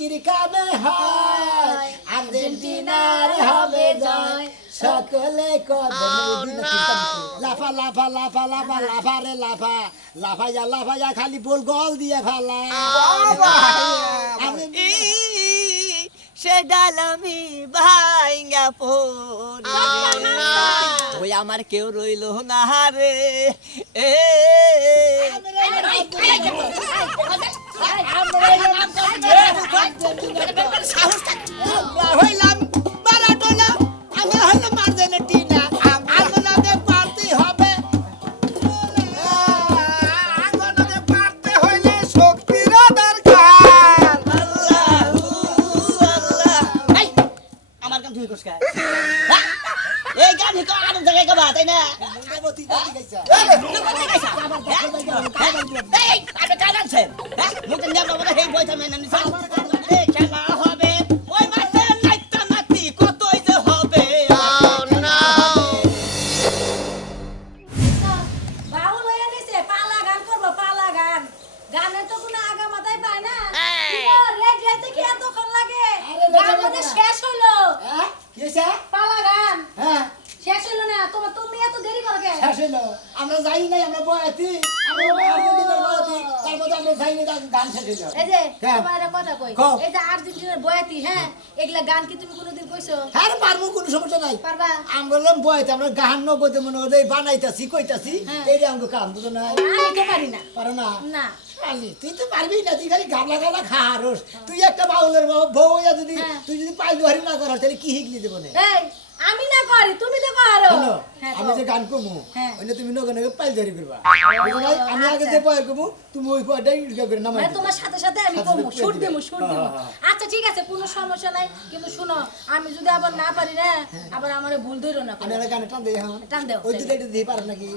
নাতির কামে হয় আর্জেন্টিনার হবে জয় সকলে কবে লাফা লাফা লাফা লাফা লাফা রে লাফা লাফাইয়া লাফাইয়া খালি বল গল দিয়ে ফেলা সে ডালামি ভাইঙ্গা পড়ে ওই আমার কেউ রইল না রে এ হইলাম মারাডোনা আমরা হইলাম আর্জেন্টিনা আমাদের পারতে হবে আমাদের পারতে হইলে শক্তির দরকার আমার গান তুই কোস গায় এই গান হিকো আর জায়গায় গাবা তাই না দেবতী গাতি গাইছা এই আপনি কাজ আছেন হ্যাঁ মুখ নিয়ে বাবা হেই বইতা মেনে নিছেন এই খেলা হবে ওই মাঠে নাইতা নাতি কতই যে হবে বাউল হয়ে গেছে পালা গান করবো পালা গান গানের তো কোনো আগা মাথায় পায় না রেড রেতে কি এতক্ষণ লাগে গান মধ্যে শেষ হইলো হ্যাঁ কি হইছে পালা গান হ্যাঁ শেষ হইলো না তুমি এত দেরি করো কেন শেষ হইলো আমরা যাই নাই আমরা বয়াতি আমরা আর্জেন্টিনার বয়াতি তারপর আমরা যাই নাই গান শেষ হইলো এই যে হ্যাঁ। তোমার একটা কথা কই কও। এই যে আর্জেন্টিনার বয়াতি হ্যাঁ এগুলা গান কি তুমি কোনোদিন কইছো হ্যাঁ রে, পারবো কোনো সমস্যা নাই পারবা আমরা বললাম বয়াতি আমরা গান নগদে মনে করে বানাইতাছি কইতাছি হ্যাঁ। এই আমাকে কাম বুঝো না আমি তো পারি না পারো না না শালি, তুই তো পারবি না তুই খালি গাবলা গাবলা খারস তুই একটা বাউলের বউ হইয়া যদি হ্যাঁ। তুই যদি পাইল হারি না করাস তাহলে কি শিখলি দেবো না এই আমি না করি তুমি তো করো শোনো, হ্যাঁ আমি যে গান কমু হ্যাঁ। ওইটা তুমি নগে নগে পাইল ধরি করবা বুঝো নাই? আমি আগে যে পয়ের কমু তুমি ওই পয়টাই ইয়া করে নামাই মানে দিবা। তোমার সাথে সাথে আমি সাথে করবো সাথে শুট করে দেবো দিবে। শুট দেবো হ্যাঁ, হ্যাঁ, আচ্ছা ঠিক আছে কোনো সমস্যা নাই কিন্তু শুনো আমি যদি আবার না পারি না আবার আমারে ভুল ধরো না আমি একটা গানে টান দিই হ্যাঁ টান দাও ওই দুটো দিয়ে পারো নাকি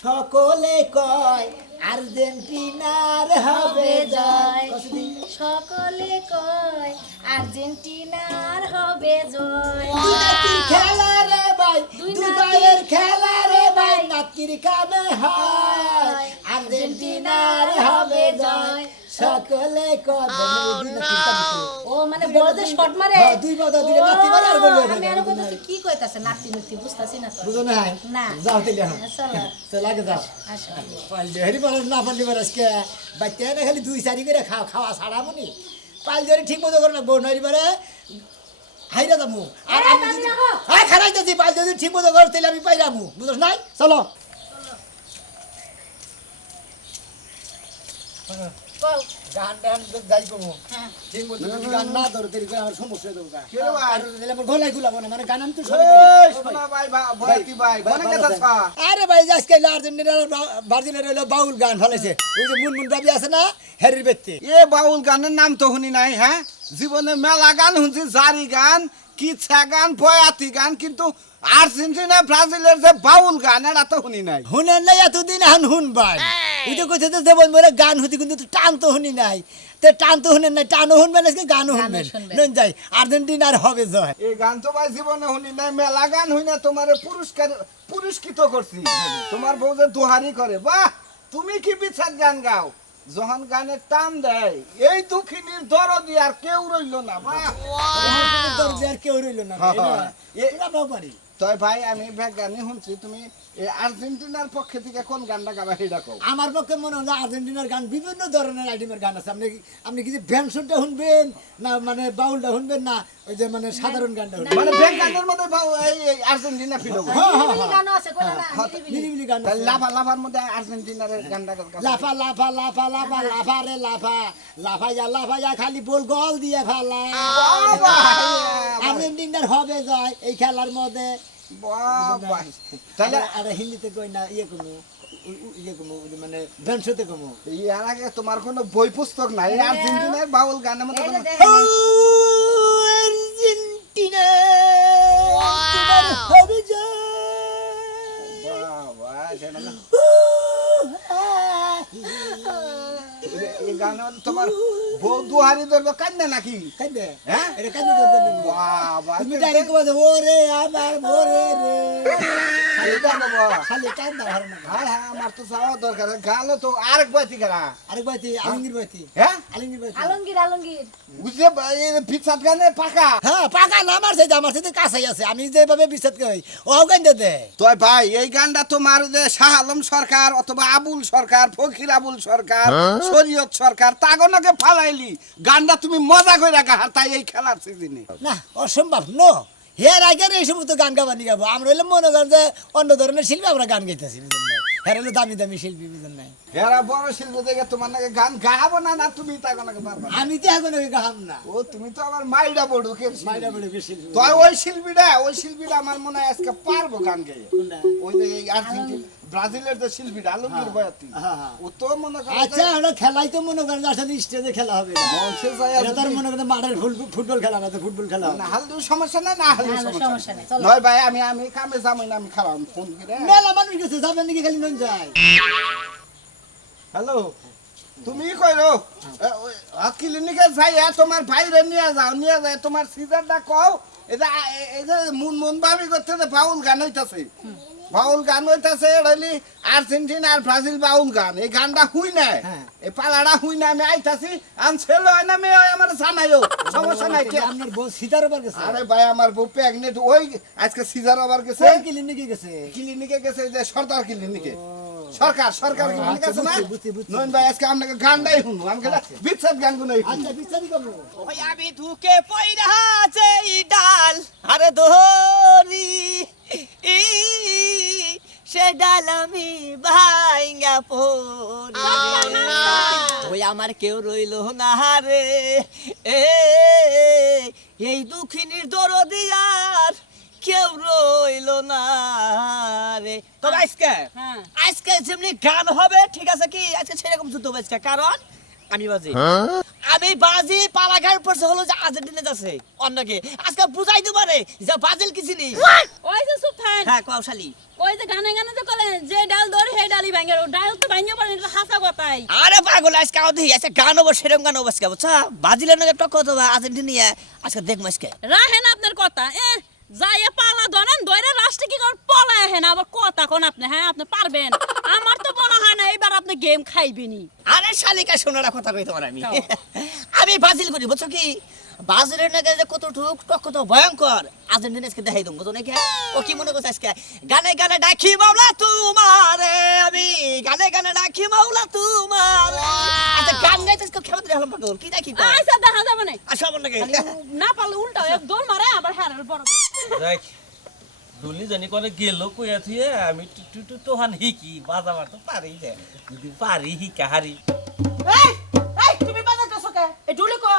সকলে কয় আর্জেন্টিনার হবে জয় সকলে কয় আর্জেন্টিনার হবে জয় দুই নাতির খেলা রে ভাই দুই দুই নাতির ভাইয়ের খেলা রে ভাই ভাই। নাতির কামে হয় আর্জেন্টিনার হবে জয় সকলে কবে ও মানে বলতে শট মারে হ্যাঁ, দুই বাদা দিলে নাতি মারে আর বলবে ও, না, আমি আরো বুঝো কইতাছি কি কইতাছে নাতি নাতি বুঝতাছি না তো বুঝো না না। যাও তাহলে এখন চলো চল আগে যাও আসো পাইলে হেরি পারো না পারলে পারো আজকে বাচ্চা না খালি দুই চারি করে খাওয়া ছাড়াবো নি পাইল ধরে ঠিক মতো করে না বউ নয় পারে হাইরা যাবো আর এই, আমি পানি যদি রাখো। হ্যাঁ খারাই যদি পাইল যদি ঠিক মতো করে তাহলে আমি পাই যাবো বুঝোস নাই চলো কও গান টান যাই কমু হ্যাঁ ঠিক মতো যদি গান না ধরো তাহলে করে আমার সমস্যা দেবো গা কে রে ভাই? আর তাহলে আমার গলায় গুলাবো না মানে গান আমি তো এই সবই করি। শোনা ভাই ভয়তি ভাই কোনে ভালো কথা আছে। ছা আরে ভাই আজকে আর্জেন্টিনার ব্রাজিলের হলো বাউল গান ফেলেছে ওই যে মুনমুন রাবি আছে না হ্যারির বেত্তে এ বাউল গানের নাম তো শুনি নাই হ্যাঁ জীবনে মেলা গান শুনছি জারি গান কিচ্ছা গান বয়াতি গান কিন্তু আর্জেন্টিনা ব্রাজিলের যে বাউল গান এটা তো শুনি নাই শুনেন নাই এতদিন এখন শুনবাই ওই তো কইছে যে দেবন বলে গান হতে কিন্তু টান তো শুনি নাই তে টান তো শুনেন নাই টানও শুনবেন আজকে গানও শুনবেন শুনবেন। নন যাই আর্জেন্টিনার হবে জয় এই গান তো ভাই জীবনে শুনি নাই মেলা গান হই না তোমার পুরস্কৃত করছি তোমার বউ যে দোহারি করে বাহ তুমি কি বিচার গান গাও যখন গানের টান দেয় এই দুঃখিনীর দরদি আর কেউ রইল না বাহ দরজা আর কেউ রইল না হ্যাঁ, তাই না? হ্যাঁ। এটা আমরাও পারি তাই ভাই আমি গানই শুনছি তুমি এই আর্জেন্টিনার পক্ষে থেকে কোন গানটা গাবা সেটা কও আমার পক্ষে মনে হয় আর্জেন্টিনার গান বিভিন্ন ধরনের আইটেমের গান আছে আপনি কি যে ভ্যানসনটা শুনবেন না মানে বাউলটা শুনবেন না ওই যে মানে সাধারণ গানটা শুনবেন মানে ব্যাংক গানের মধ্যে এই আর্জেন্টিনা ফিল হবে নিরিবিলি গানও আছে কইলা না নিরিবিলি নিরিবিলি গান আছে। তাহলে লাফার মধ্যে আর্জেন্টিনার গানটা গাও। লাফা লাফা লাফা লাফা লাফা রে লাফা লাফাইয়া খালি বল গল দিয়ে ফেলা আর্জেন্টিনার হবে জয় এই খেলার মধ্যে বাহ তাহলে আর হিন্দিতে কই না ইয়ে কমু মানে ভ্যানসতে কমু এর আগে তোমার কোনো বই পুস্তক নাই আর্জেন্টিনার বাউল গানের মধ্যে এই যে কোনো- দেখেন আর্জেন্টিনা তোমার হবে জয় বাহ, বাহ, সেটা না। এই গান তোমার বউ দুহারি ধরবো কান্দে নাকি কান্দে হ্যাঁ এটা কান্দে ধরতে নেব বাবা তুমি ডাইরেক্ট কইছো ওরে আমার মোরে রে খালি কান্দে বাবা খালি কান্দা ভালো না হ্যাঁ হ্যাঁ আমার তো যাওয়া দরকার গালো তো আরেক বাইতি করা আরেক বাইতি আলঙ্গির বাইতি হ্যাঁ আলঙ্গির বাইতি আলমগীর আলমগীর বুঝছে পিছাত গানে পাকা হ্যাঁ পাকা না আমার সাথে কাছেই আছে আমি যেভাবে বিশ্বাস করি ও কান্দে দে তো ভাই এই গানটা তোমার যে শাহ আলম সরকার অথবা আবুল সরকার ফকির আবুল সরকার শরীয়ত সরকার তাগনকে ফালাইলি গানটা তুমি মজা করে রাখা তাই এই খেলার সিজনে না অসম্ভব নো হের আগে এই সমস্ত গান গাবানি গাবো আমরা হইলে মনে করেন যে অন্য ধরনের শিল্পী আমরা গান গাইতেছি বুঝলেন না হের হলো দামি দামি শিল্পী বুঝলেন না এরা বড় শিল্পী দেখে তোমার নাকি গান গাহাবো না না তুমি তাগনকে পারবা আমি তো এখন ওই গাহাম না ও তুমি তো আমার মাইডা বড় কে মাইরা বড় বেশি তো ওই শিল্পীটা আমার মনে হয় আজকে পারবো গান গাইয়ে ওই যে এই আর্জেন্টিনা ব্রাজিলের যে শিল্পীটা আলমগীর বয়াতি হ্যাঁ, হ্যাঁ। ও তো মনে করে আচ্ছা আমরা খেলাই তো মনে করেন আসলে স্টেজে খেলা হবে না মঞ্চে যায় এটা তার মনে করেন মাঠের ফুটবল খেলা না তো ফুটবল খেলা হবে না হালদু সমস্যা না হালদু সমস্যা সমস্যা নেই, চলো। নয় ভাই আমি কামে যাবই না আমি খারাপ ফোন করে মেলা মানুষ গেছে যাবেন নাকি খালি মন যায় হ্যালো তুমি কইরো ক্লিনিকে যাই তোমার ভাইরে নিয়ে যায় তোমার সিজারটা কও এই যে মন ভাবি করতে বাউল গান হইতাছে বাউল গান হইতাছে এডলি আর্জেন্টিনা আর ব্রাজিল বাউল গান এই গানটা হুই না হ্যাঁ। এই পালাটা হুই না আমি আইতাছি আন ছেলে হয় না মেয়ে হয় আমার জানাইও সমস্যা নাই কে আপনার বউ সিতার ওপর গেছে আরে ভাই আমার বউ প্রেগনেন্ট ওই আজকে সিজার আবার গেছে কোন ক্লিনিকে গেছে ক্লিনিকে গেছে যে সরকার ক্লিনিকে সরকার ক্লিনিক আছে না বুঝছি। নয়ন ভাই আজকে আপনাকে গানটাই শুনবো আমি খেলা বিচ্ছেদ গান গুলো আচ্ছা বিচারি করবো ওই আমি ধুকে পইরা আছে ই ডাল আরে ধরি সে ডাল আমি ভাইঙ্গা পড়ি ওই আমার কেউ রইলো না রে এই দুঃখিনীর দরদি আর কেউ রইলো না রে তবে হ্যাঁ আজকে যেমনি গান হবে ঠিক আছে কি আজকে সেরকম যুদ্ধ হবে আজকে কারণ আমি বাজি পালাগার পড়ছে হলো যে আর্জেন্টিনা যাচ্ছে অন্যকে আজকে বুঝাই দেবো রে যে ব্রাজিল কি জিনিস ওই যে সুফান হ্যাঁ কৌশালী ওই যে গানে গানে যে করেন যে ডাল ধরে হে ডালি ভাঙে ও ডাল তো ভাঙে পারে এটা হাসা কথাই আরে পাগল আজকে আও দেখি আজকে গান হবো সেরকম গান হবো আজকে বুঝছা ব্রাজিলের নাকি টক্কর হতো আর্জেন্টিনা আজকে দেখবো আজকে রাহেন আপনার কথা যাইয়া পালা ধরেন ধরে লাস্টে কি করেন পলায় হেন আবার কথা কোন আপনি হ্যাঁ আপনি পারবেন আমার তো মনে হয় না এবার আপনি গেম খাইবেনি আরে শালিকা শোনার কথা কই তোমার আমি ব্রাজিল করি বুঝছো কি ব্রাজিলের নাকি যে কত ভয়ঙ্কর আর্জেন্টিনা আজকে দেখাই দেবো নাকি ও কি মনে করছে আজকে গানে গানে ডাকি মাওলা তোমারে আমি গানে গানে ডাকি মাওলা তোমারে আচ্ছা গান গাইতে আজকে খেলতে হলাম পাগল কি দেখি আচ্ছা দেখা যাবে না আসা বল নাকি না পারলে উল্টা হয়ে দৌড় মারে আবার হারের বড় দেখ দুলি জানি করে গেল কইয়া থিয়ে আমি টুটু তো হান হিকি বাজাবার তো পারি যে যদি পারি হিকা হারি এই তুমি বাজাইতেছো কে এই ঢুলি কো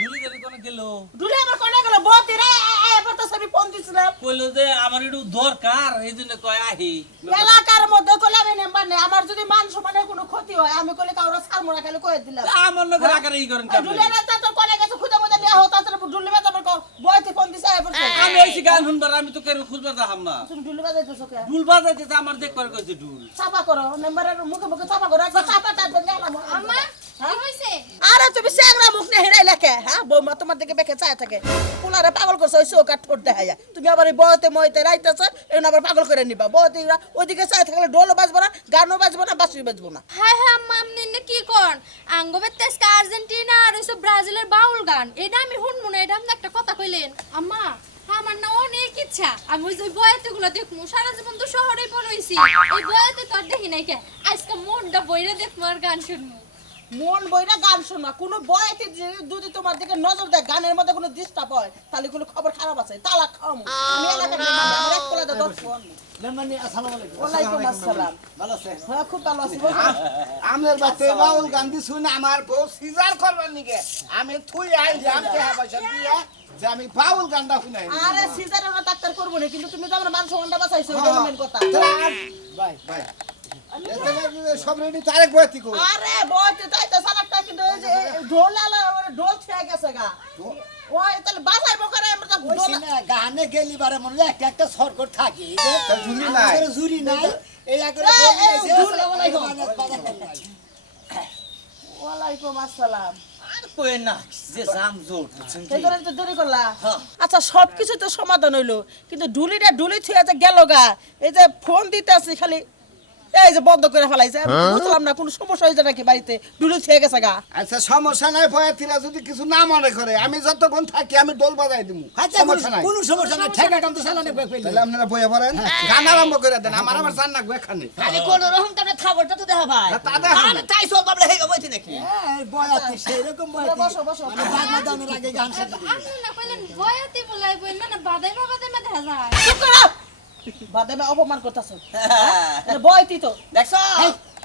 দুলি জানি করে গেল ঢুলি আমার কোনে গেল বতি রে এবার তো সবই ফোন দিছিলাম কইলো যে আমার একটু দরকার এই জন্য কয় আহি এলাকার মধ্যে কইলে আমি নাম্বার নেই আমার যদি মান সম্মানের কোনো ক্ষতি হয় আমি কইলে কাউরা সালমোনা খেলে কই দিলাম আমার নগর আকারে ই করেন ঢুলি না তো কোনে গেছে খুদা মধ্যে নিয়ে হতা তার ঢুলি বাজাবার কো বতি ফোন দিছে এবার আমি ওই গান শুনবার আমি তো কেন খুঁজবার যাহাম না তুমি ঢুলি বাজাইতেছো কে ঢুল বাজাইতেছে আমার দেখ করে কইছে ঢুল চাপা করো নাম্বারের মুখে মুখে চাপা করো একটা চাপা টাইপের গেলাম আম্মা কি হইছে আরে তুমি স্যাংরা মুখ নে হেরাই লেখে হ্যাঁ বৌমা তোমার দিকে বেঁকে চায় থাকে পোলারে পাগল করছো ওই চৌকা ঠোঁট দেখাইয়া তুমি আবার এই বয়তে মইতে রাইতেছ এখন আবার পাগল করে নিবা বয়তে ওইদিকে চায় থাকলে ঢোলও বাজবো না গানও বাজবো না বাঁশিও বাজবো না হ্যাঁ হ্যাঁ আম্মা আপনি এনে কি করেন আঙ্গবের তেজকা আর্জেন্টিনা আর ওইসব ব্রাজিলের বাউল গান এটা আমি শুনবো না এটা আপনি একটা কথা কইলেন আম্মা আমার না অনেক ইচ্ছা আমি ওই যে বয়াতে গুলো দেখবো সারা জীবন তো শহরে পড়ইছি এই বয়াতে তো আর দেখি নাই কে আজকে মনটা বইরে দেখবো আর গান শুনবো মন বইরা গান শোনা কোনো বয়তে যদি তোমার দিকে নজর দেয় গানের মধ্যে কোনো ডিস্টার্ব হয় তাহলে কোনো খবর খারাপ আছে তালাক খাওয়ামো আমি এলাকার আমার এক কোলা দাও মেহমানি আসসালামু আলাইকুম ওয়ালাইকুম আসসালাম ভালো আছেন হ্যাঁ খুব ভালো আছি আমের বাতে বাউল গান্ধী শুনে আমার বউ সিজার করবার নিকে আমি থুই আইলাম টাকা পয়সা দিয়া যে আমি বাউল গানটা শুনাই আরে সিজারের না ডাক্তার করবো না কিন্তু তুমি তো আমার মান সম্মানটা বাঁচাইছো এটা মেন কথা ভাই ভাই সব রেডি তারেক বয়তি কো আরে বয়তে তাই তো সারাটা কিন্তু এই যে ঢোল আলা ঢোল ছেয়ে গেছে গা ওই তাহলে বাজাইবো করে আমরা তো ওই সিনে গানে গেলি বারে মনে হয় একটা একটা সরকট থাকে এই যে ঝুলি নাই। আমাদের ঝুরি নাই এই একরে এই, আসসালামু ঝুলি- আলাইকুম ওয়ালাইকুম আসসালাম। আর কই না যে জাম জোট বুঝছেন কি? এই জন্য তো দেরি করলা। হ্যাঁ। আচ্ছা সবকিছু তো সমাধান হইলো, কিন্তু ঢুলি থুয়ে যে গেল গা, এই যে ফোন দিতে আসি খালি এই যে বন্ধ করে ফেলাইছে, বুঝলাম না কোনো সমস্যা হয়েছে নাকি বাড়িতে, ঢুলি থুয়ে গেছে গা। আচ্ছা সমস্যা নাই, বয়াতিরা যদি কিছু না মনে করে আমি যতক্ষণ থাকি আমি ডোল বাজাই দিব, আচ্ছা সমস্যা নাই। কোনো সমস্যা নাই, ঠেকা কাম তো চালানে পেলে তাহলে আপনারা বইয়া পড়েন, গান আরম্ভ করে দেন, আমার চান না এখানে। আরে কোন রকম তাহলে খাবারটা তো দেখা ভাই। তা দেখা আরে তাই সব বাবলে হেই বইতে নাকি? বয়াতি সেইরকম বয়াতি বসো, বসো। মানে বাজনা দানোর আগে গান শেখা দিবে। আপনি না কইলেন বয়াতি বলাই বই মানে বাদাই দেখা যায়। চুপ করো। বাদামে অপমান করতেছ, বয়তি তো দেখছো?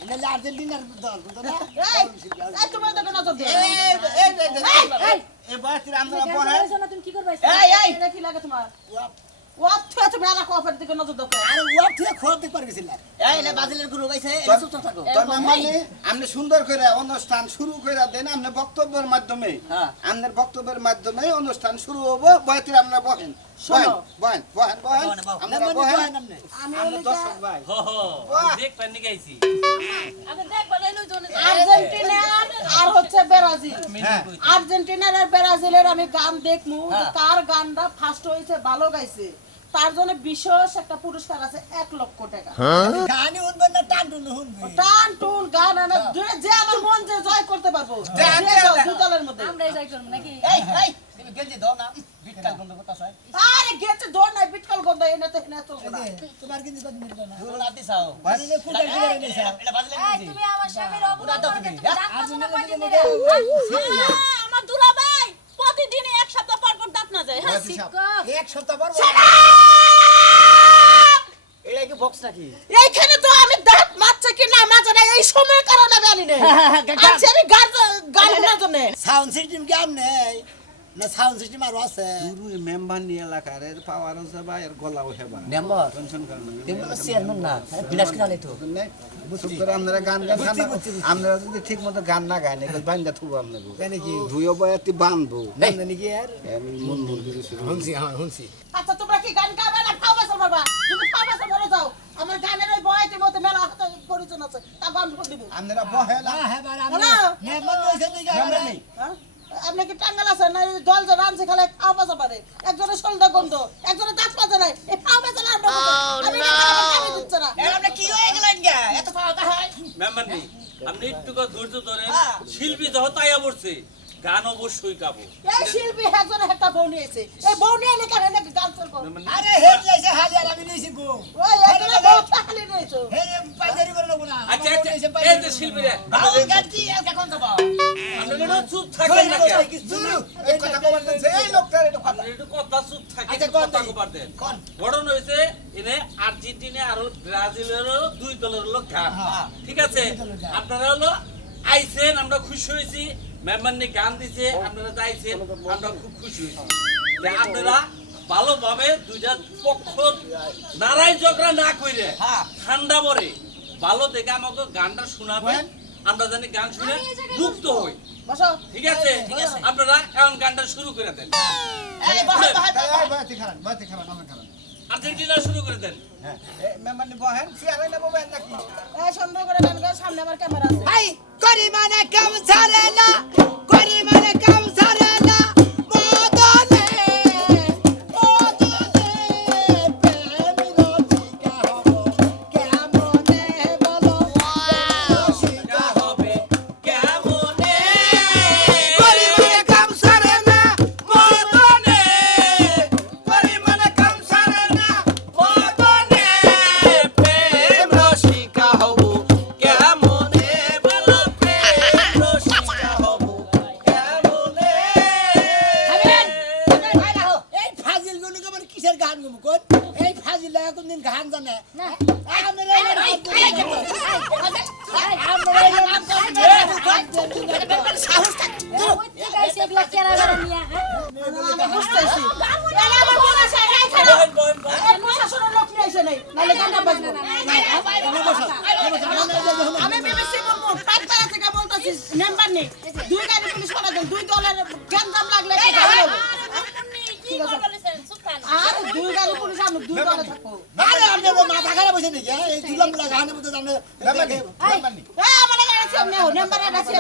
নাহলে আর্জেন্টিনার দল বুঝো না? এই, এই তোমার দিকে নজর দিও। এই বয়াতিরা আপনারা জ্ঞান পড়েন, করেছো না, তুমি কি করবে? এই এটা কি লাগে তোমার? ওয়াপ থুয়ে তুমি আলা কফের দিকে নজর দাও। আরে ওয়ার থেকে খোয়ার দিতে পারগেছিল এই না বাজিলের গুরু গাইছে, এই চুপ থাকো। তবে মানে আপনি সুন্দর করে অনুষ্ঠান শুরু করে দেন, আপনি বক্তব্যের মাধ্যমে, হ্যাঁ। আপনার বক্তব্যের মাধ্যমে অনুষ্ঠান শুরু হবো। বয়াতিরা আপনারা বহেন, শোনো। বহেন, বহেন, বহেন, বহেন, বহেন। আপনারা বহেন, আমরা দর্শক ভাই। হ হ বাহ। দেখ পানি গাইছি আগে দেখবা লাইলো জনে আর্জেন্টিনার আর হচ্ছে ব্রাজিল, হ্যাঁ। আর্জেন্টিনার আর ব্রাজিলের আমি গান দেখমু, যে কার গানটা ফার্স্ট হয়েছে ভালো গাইছে তার জন্য বিশেষ একটা পুরস্কার আছে 1 লক্ষ টাকা। গানে উঠবেন না টান টুন শুনবে টান টুন গান আনা যে আমার মন যে জয় করতে পারবো, যে দুই দলের মধ্যে। আমরা যাই করব নাকি? এই তুমি গেঞ্জি দাও না, বিটকাল বন্ধ করতাছ। আরে গেছে দৌড় নাই, বিটকল গন্ধ এনে তো এনে চলবে না। তোমার কিন্তু কত মিনিট না গুরু লাতি চাও। মানে ফুটাই করে নিছা এটা বাজিলের এই গেঞ্জি। তুমি আমার স্বামীর অপমান দাও করবে, তুমি, তুমি হ্যাঁ? জানতো না কয়দিন আর্জেন্টিনার ধরে? আমার দুলাভাই প্রতিদিন এক সপ্তাহ পর পর দাঁত না যায়। হ্যাঁ, শিক্ষক, এক সপ্তাহ পর এটা কি বক্স নাকি? এইখানে তো আমি দাঁত মারছে কি না মারছে না এই সময়ের কারণে আমি আনি নাই। আচ্ছা আমি গানের জন্য সাউন্ড সিস্টেম কি am নেই না সাউন্ড সিস্টেম আর আছে শুরু মেম্বার নিয়ে এলাকার এর পাওয়ার আছে বা এর গলাও হেবা মেম্বার টেনশন করেন না। তুমি তো চেয়ারম্যান না, বিলাস কিনালে তো। চুপ করে আপনারা গান গান আপনারা যদি ঠিক মতো গান না গান এগুলো বান্ধা থুবো আপনাকে কেন কি ধুইও বয়াতি বানবো জানি কি আর মন মন দিয়েছি শুনছি হ্যাঁ শুনছি আচ্ছা তোমরা কি গান গাবে না খাও বাসা বাবা, যদি খাও বাসা বলে যাও আমার গানের ওই বয়তে মতো মেলা হাতে পরিচয় আছে তা গান করে দিব। আপনারা বহেলা না হ্যাঁ বার হ্যালো? মেহমান হইছে দিকে নেই হ্যাঁ? আপনি কি টাঙ্গাল আছেন না? এই দল যে রামছে খালে খাও বাসা পারে, একজনের সলদা গন্ধ, একজনের দাঁত পাজা নাই, এই খাও বাসা না আমি খাবে দিচ্ছে না। এর আপনি কি হয়ে গেলেন গা? এত পাওয়া হয়? মেম্বার নেই আপনি একটু করে ধৈর্য ধরে, হ্যাঁ। শিল্পী যখন তাইয়া পড়ছে গান অবশ্যই গাবো। এই শিল্পী একজনের একটা বউ নিয়েছে, এই বউ নিয়ে এলে কেন নাকি গান চলবো? মেম্বার নেই। আরে হে যাইছে হালি আর আমি নিছি গো ওই একজনের বউ তাহলে নিয়েছো। হে পাইদারি করে নেব না আচ্ছা আচ্ছা এই যে শিল্পী রে বাউল গান কি আর কখন যাব? আপনারা একটু চুপ থাকেন না কেন? এই কথা কবার দেন এই লোকটার এটা কথা আপনারা একটু কথা চুপ থাকেন, আচ্ছা, কোন কথা দিকে? কবার দেন। কোন? ঘটনা হয়েছে এনে আর্জেন্টিনা আর ব্রাজিলেরও দুই দলের লোক গান, ঠিক আছে? আপনারা হলো আইছেন, আমরা খুশি হয়েছি, মেম্বার নিয়ে গান দিছে, আপনারা যাইছেন, আমরা খুব খুশি হয়েছি যে আপনারা ভালোভাবে দুইটা পক্ষ নারায় ঝগড়া না কইরে হ্যাঁ। ঠান্ডা পরে ভালো দেখে আমাকে গানটা শোনাবেন, আমরা জানি গান শুনে মুক্ত হই, বসো। ঠিক আছে? আপনারা এখন গানটা শুরু করে দেন, এই বহাই বহাই এই বয়াতি খারাপ আমার খারাপ আর্জেন্টিনা শুরু করে দেন। হ্যাঁ মেম্বার নি বহেন সিয়ারে নেবো বেন নাকি এই সুন্দর করে গান গাও, সামনে আমার ক্যামেরা আছে। ভাই করি মানে কাম ছাড়ে না করি মানে কাম ছাড়ে না মদনে প্রেম রসিকা হব কেমনে বলো রসিকা হবে কেমনে করি মানে কাম ছাড়ে না মদনে, পরিমাণে কাম সারে না মদনে, প্রেম রসিকা হব কেমনে বলো, প্রেম রসিকা হব কেমনে। এই ফাজিল গুলো মানে কিসের গান গুলো কোন এই ফাজিল কোনদিন গান জানে না। কইতে গাইছে এগুলা কেরা করে নিয়া, হ্যাঁ? আমি বুঝতেছি। এলা আমার মনে আছে, এই খারাপ। এই প্রশাসনের লোক নিয়ে এসে নেই, নাহলে গানটা বাজবে। আমি BBC বলবো, পাঁচপাড়া থেকে বলতেছি, মেম্বার নেই। দুই গাড়ি পুলিশ পাঠা দেন, দুই দলের গ্যাঞ্জাম লাগলে একটা গাড়ি হবে। কি বলেছেন চুপ থাক। আর দুই গাড়ি পুলিশ আমি দুই দলে থাকবো। আরে আপনি মাথা খারাপ হয়েছে নাকি এই তুলাম গানের মধ্যে জানে মেম্বার নি এই, আমার গাড়ি সামনে ও নাম্বার আছে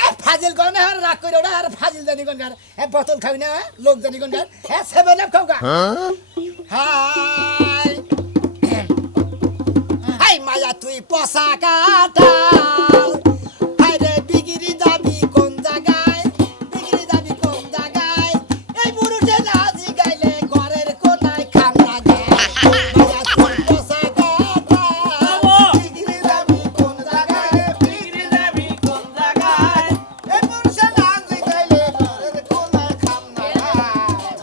এ ফাজিল কোন আর রাগ করে ওটা আর ফাজিল জানি কোন গার এ বোতল খাবি না লোক জানি কোন গার এ 7 আপ খাওগা হাই হাই মায়া তুই পসা কাটাল হাই রে বিগিরি যাবি কোন জায়গায় বিগিরি যাবি কোন জায়গায় এই বুড়ুতে নাচি গাইলে ঘরের কোনায় খাম লাগে মায়া তুই পসা কাটাল বিগিরি যাবি কোন জায়গায় বিগড়ে যাবি কোন জায়গায় এই পুরুষে নাচি গাইলে ঘরের কোনায় খাম না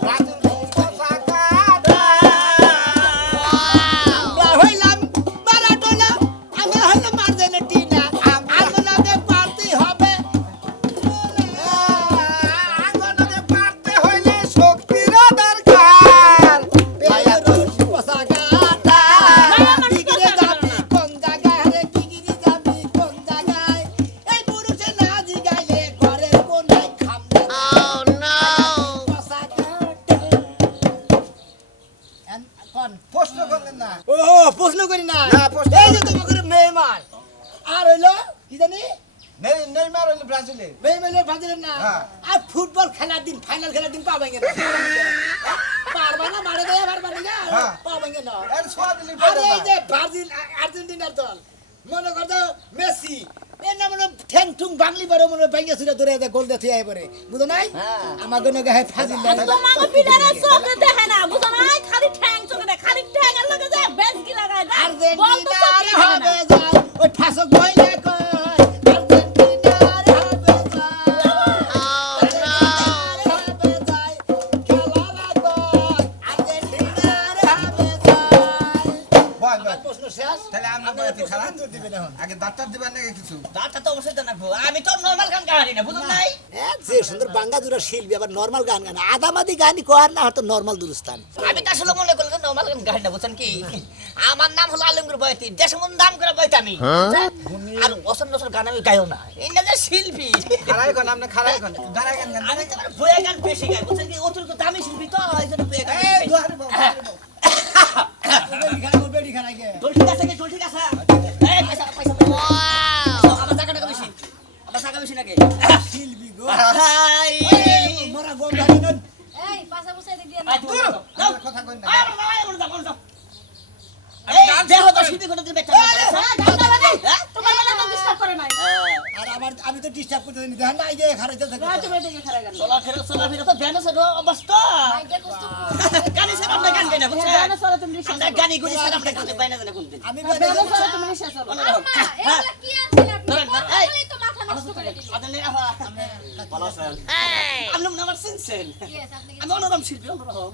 রাজু পোষা কাটা আমরা হইলাম বারাটোলা আমরা হইলাম আর্জেন্টিনা আমাদের পার্টি হবে আঙ্গনকে পারতে হইলে শক্তির দরকার মায়া রশি পোষা কাটা বিগড়ে যাবি কোন জায়গায় রে বিগড়ে যাবি কোন জায়গায় এই পুরুষে নাচি গাইলে ঘরের কোনায় খাম পোষা কাটা কোন প্রশ্ন করলেন না ও প্রশ্ন করি না না, প্রশ্ন এই যে তোমাকে মেহমান আর হইলো কি জানি নেইমার হইলো ব্রাজিলে মেহমানের বাজারে না হ্যাঁ। আর ফুটবল খেলার দিন ফাইনাল খেলার দিন পাবেন না পারবা না মারে দেয়া পারবা না হ্যাঁ। পাবেন না এর সোয়া দিলি আর এই যে ব্রাজিল আর্জেন্টিনার দল মনে করতো মেসি এর নাম হলো ঠ্যাং ঠুং বাংলি পারে মনে ভাঙ্গা ছুড়ে ধরে গোল দিয়ে থিয়ে পরে বুঝো নাই আমাকে নগে হাই ফাজিল লাগে তোমাকে পিটারে চোখে দেখে না বুঝো না খালি ঠ্যাং চোখে দেখে খালি ঠ্যাং এর লগে যায় বেশ কি লাগায় দেয় বল তো আর্জেন্টিনার চোখে দেখে না। হবে যায় ওই ঠাসক বইলে কয় আর্জেন্টিনার হবে যায় খেলার কয় আর্জেন্টিনার হবে যায় বল বল প্রশ্ন শেষ তাহলে আমরা আপনারা বলতে খারাপ উত্তর দিবেন এখন আগে ডাক্তার দিবেন নাকি কিছু দাঁতটা তো অবশ্যই জানাবো আমি তো নর্মাল গান গাই না বুঝুন নাই যে সুন্দর বাঙ্গা জুড়া শিল্পী আবার নর্মাল গান গান আদামাদি গানই কর না হয়তো নর্মাল দুরস্তান আমি তো আসলে মনে করলাম নর্মাল গান গাই না বুঝছেন কি আমার নাম হলো আলমগীর বয়তি দেশ মন দাম করে বয়তি আমি আর বছর বছর গান আমি গাইও না এই না যে শিল্পী খারাই কোন আপনি খারাই কোন দাঁড়াই গান গান আমি তো বয়ে গান বেশি গাই বুঝছেন কি অতিরিক্ত দামি শিল্পী তো এই জন্য বয়ে গান এই দুহারি বাবু বেড়ি খানাই গে তোর ঠিক আছে কি তোর ঠিক আছে এই পয়সা পয়সা আমার টাকা টাকা বেশি আমার টাকা বেশি নাকি শিল্পী গো হাই মোরা গম গাইন এই পাশা বসাই দিয়ে আই তুই দাও কথা কই না এই দেহ তো শিল্পী কোন দিন বেচা তোমার বেলা তো ডিস্টার্ব করে নাই আর আমি তো ডিস্টার্ব করতে দিই দেখেন না এই যে খারাইতে থাকে তুমি দিকে খারাপ গান চলা ফেরা তো ব্যান আছে অবস্থা মাইকে কষ্ট গানি স্যার আমরা গান গাই না বুঝছেন গান সরে তুমি রিকশা আমরা গানি গুলি স্যার আমরা গান গাই না জানা কোন দিন আমি গান সরে তুমি রিকশা চলো আম্মা এগুলা কি আনছেন আপনি ধরেন, ধরেন, এই। বললেই তো মাথা নষ্ট করে দিল আদলে আহা ভালো আছেন আপনি নাম্বার শুনছেন ইয়েস আপনি আমি অন্যরকম শিল্পী অন্যরকম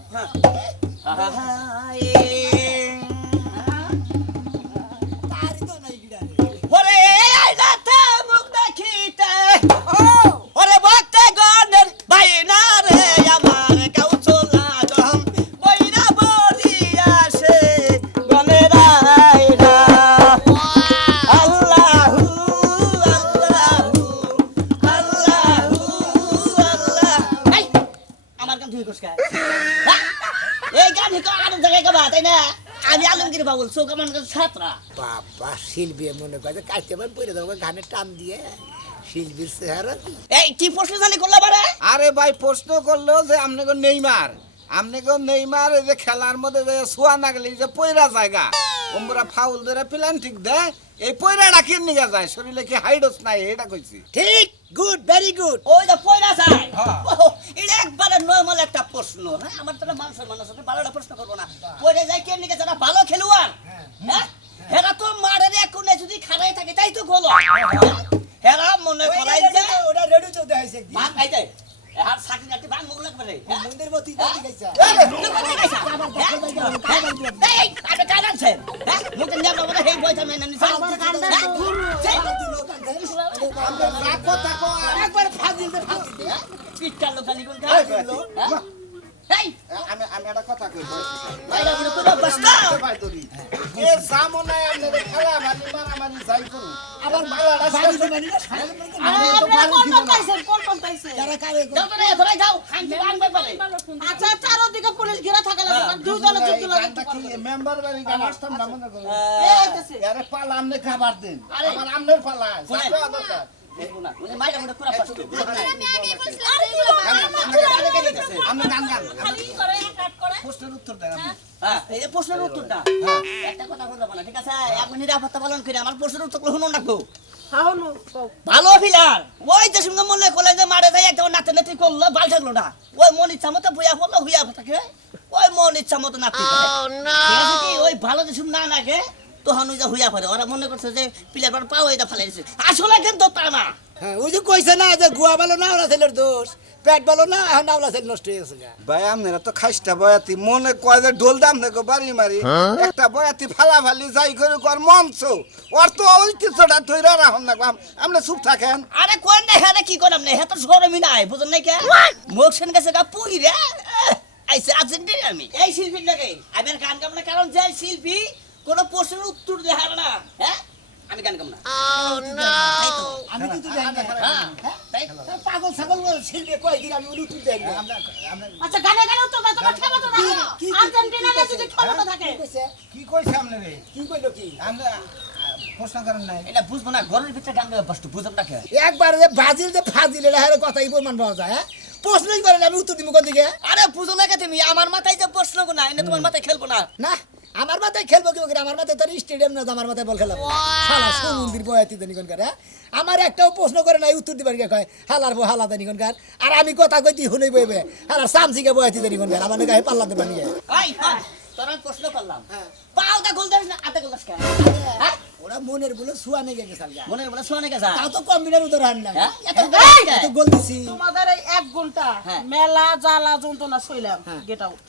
হাই তারি তো নাই গিরা ওরে আইলাতে মুখ দেখিতে ওরে বক্তে গনের বাইনা রে আমার কাউচলা গম বইরা বলি আসে গনের আইলা আল্লাহু আল্লাহু আল্লাহু আল্লাহ এই আমার গান তুই কোসকা এই গান হিকো আর জায়গায় গাবা তাই না আমি আলমগীর বাবুল চৌকা মান ছাত্রা বাবা শিল্পী মনে করে কাইতে বার পড়ে দেবো গানের টান দিয়ে শিল্পীর চেহারা এই কি প্রশ্ন জানি করলা বারে আরে ভাই প্রশ্ন করলো যে আপনাকে নেইমার এই যে খেলার মধ্যে যে সোয়া না গেলে এই যে পয়রা জায়গা ওমরা ফাউল ধরে প্লান্টিক দেয় এই পয়রাটা কি নিয়ে যায় শরীরে কি হাইডোস নাই এটা কইছি ঠিক গুড ভেরি গুড ওই যে পয়রা যায় হ্যাঁ। এটা একবারে নরমাল একটা প্রশ্ন হ্যাঁ আমার তো মানুষের মানুষ আছে ভালোটা প্রশ্ন করবো না পয়রা যায় কে নিকে যারা ভালো খেলোয়াড় হ্যাঁ হেরা তো মারের এক কোণে যদি খাড়াই থাকে তাই তো গোল হেরা মনে করাই যে ওটা রেডি তো দেখাইছে কি ভাগ খাইতে আর সাকি নাটি ভাগ মুখ লাগবে রে হ্যাঁ মন্দির মতি দাদি গাইছা এই আপনি কাজ আছেন হ্যাঁ মুখ নিয়ে বাবা হেই বইতা মেনে নিছে আমার গানটা একবার ফাজিল দে ফাজিল পিটটা লোকালি কোন এই কাজ বাবা। এই আমি একটা কথা কই এটা মনে করো বাস্তা ভাই দরি এ সামনে আপনাদের খেলা মারামারি যাই করুন আবার বালাটা বাড়ি দিবেন না সারা আমি তো পারি কোন দিব না পাইছেন কোন পাইছেন যারা কারে দাও তো রে ধরে যাও খাইতে আনবে পারে আচ্ছা চারদিকে পুলিশ ঘেরা থাকে লাগবে দুই দলে যুদ্ধ গানটা কি লাগে মেম্বার বাড়ি গান আসতাম না মনে করুন এইতেছে আরে পালা আমনে খাবার দেন আবার আমনের পালা শোনেন। যাওয়া দরকার দেখো না ওই মাইটা মনে করা পারতো আমি আগে বলছিলাম আমনে গান গান খালি করে কাট করে প্রশ্নের উত্তর দেন আপনি হ্যাঁ এই যে প্রশ্নের উত্তরটা একটা কথা বলবো না ঠিক আছে আপনি নিরাপত্তা পালন করে আমার প্রশ্নের উত্তর শুনুন না গো হাও নো কও ভালো ফিলার ওই যে সঙ্গে মনে করলে যে মারে যায় একটা নাতে নাতি করলো বাল থাকলো না ওই মন ইচ্ছা মতো বুয়া পড়লো হুইয়া থাকে ওই মন ইচ্ছা মতো নাতি কি ওই ভালো যে না নাগে তখন ওই যে হুইয়া পড়ে ওরা মনে করছে যে প্লেয়ার বার পাও এটা ফেলে দিছে আসলে কিন্তু তা না হ্যাঁ ওই যে কইছে না যে গুয়া ভালো না ওরা ছেলের দোষ পেট ভালো না এখন নাওলা ছেলে নষ্ট হয়ে গেছে গা। ভাই আপনারা তো খাইস্টা বয়াতি মনে কয় যে ঢোল দাম দেখো বাড়ি মারি একটা বয়াতি ফালাফালি যাই করে কর মঞ্চ ওর তো ঐতিহ্যটা ধইরা রাখুন না আপনি চুপ থাকেন আরে কোন না হ্যাঁ কি করলাম না হ্যাঁ তো শরমই নাই বুঝুন নাই কে মুখ সেন গেছে গা পুরি রে আইসে আর্জেন্টিনা আমি এই শিল্পীর লাগে আমি আর গান গাম না কারণ যে শিল্পী কোনো প্রশ্নের উত্তর দেয় না হ্যাঁ আমি গান গাম না তাই তো। আমি কিন্তু জানি না হ্যাঁ তাই পাগল ছাগল ছিলবে কয় দিন আমি ওই উত্তর দেই না আচ্ছা গানে গানে তো না তোমার ক্ষমতা থাকে আর্জেন্টিনা রে যদি ক্ষমতা থাকে কইছে কি কইছে আপনি রে কি কইলো কি আপনি প্রশ্ন করেন নাই এটা বুঝবো না ঘরের ভিতরে গান গাবে বস্তু বুঝব না কে একবার যে ব্রাজিল যে ফাজিল এটা হারে কথাই প্রমাণ পাওয়া যায় হ্যাঁ প্রশ্নই করেন আমি উত্তর দিব কোন দিকে আরে বুঝো না কে তুমি আমার মাথায় যে প্রশ্ন না এনে তোমার মাথায় খেলবো না না আমার মাথায় খেলবো কি করে আমার মাথায় তোর স্টেডিয়াম না আমার মাথায় বল খেলাবো শালা সমুদ্রের বয়াতি দেনি কোনকার আমার একটাও প্রশ্ন করে নাই উত্তর দিবার কে কয় হালার বো হালা দেনি কোনকার আর আমি কথা কইতি হুনেই বইবে আর সামসিকে বয়াতি দেনি কোনকার আমার গায়ে পাল্লা দেবা নিয়ে এই তোরা প্রশ্ন করলাম পাওটা গোল দেস না আতে গোল দেস কে হ্যাঁ ওরা মনের বলে সুয়া নেগে গেছাল গা মনে বলে শোনে গেছা তাও তো কম্বিনার উদাহরণ না হ্যাঁ এত এত গোল দিছি তোমাদের এই 1 ঘন্টা হ্যাঁ। মেলা জ্বালা যন্ত্রণা সইলাম হ্যাঁ। গেট আউট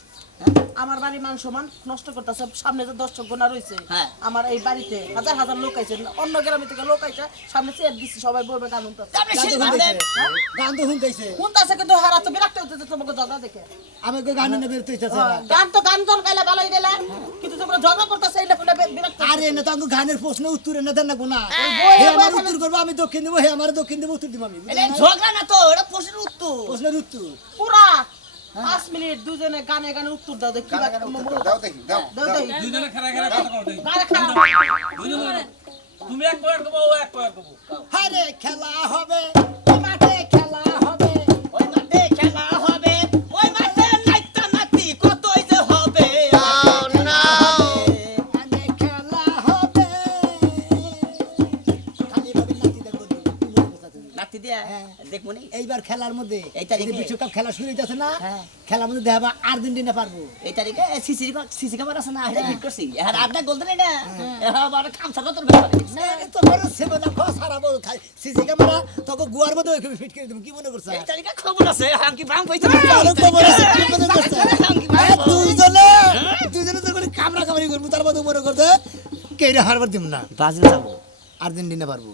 আমার বাড়ি মান সমান নষ্ট করতেছে সামনে যে দর্শক গোনা রয়েছে হ্যাঁ। আমার এই বাড়িতে হাজার হাজার লোক আইছে অন্য গ্রামে থেকে লোক আইছে সামনে চেয়ার দিচ্ছি সবাই বলবে গান শুনতেছে আপনি গান তো শিল্পী শুনতেছে দেন গান তো শুনতেছে শুনতেছে কিন্তু হারা তো বিরক্ত হইতেছে তোমাকে ঝগড়া দেখে আমি কই গান না বের তৈতেছে গান তো গান জন গাইলে ভালোই গেলে কিন্তু তোমরা ঝগড়া করতেছে এই লেপুলে বিরক্ত আরে না তো গানের প্রশ্ন উত্তর না দেন না গুনা বই হে আমার বই উত্তর করবো আমি দক্ষিণ দেবো হে আমার দক্ষিণ দেবো উত্তর দিব আমি এটা ঝগড়া না তো এটা প্রশ্নের উত্তর প্রশ্নের উত্তর পুরা 5 মিনিট দুজনে গানে গানে উত্তর দাও দেখি দাও দেখি দাও দাও দেখি দুইজনে খারা খারা কথা কও দেখি গানে খারাপ দুইজনে তুমি এক পয়েন্ট কবো ও এক পয়েন্ট কবো হারে খেলা হবে মাঠে খেলা হবে ওই মাঠে খেলা হবে ওই মাঠে নাইতা নাতি কতই যে হবে আরে খেলা হবে খালি ভাবে নাতি দেখো নাতি দিয়া হ্যাঁ। দেখবো নি এইবার খেলার মধ্যে এই তারিখে? এই যে বিশ্বকাপ খেলা শুরু হইতাছে না হ্যাঁ। খেলার মধ্যে দেখাবা আর্জেন্টিনা পারবো এই তারিখে সিসি ক্যামেরা আছে না এটা ফিট করছি আর আপনি গোল দেন না হ্যাঁ আবার খামসা তোর ব্যাপারে তো বড় সেবা না খস হারাবো খাই সিসি ক্যামেরা তোকে গুয়ার মধ্যে ওইখানে ফিট করে দেবো কি মনে করছ এই তারিখে খবর আছে হামকি বাং কইছে আরো খবর আছে, কি মনে করছ? হামকি বাং দুইজনে তো করে কামড়া কামড়ি করবো তার মধ্যে মনে করতে কেইরা হারবার দিব না ব্রাজিল যাবো আর্জেন্টিনা পারবো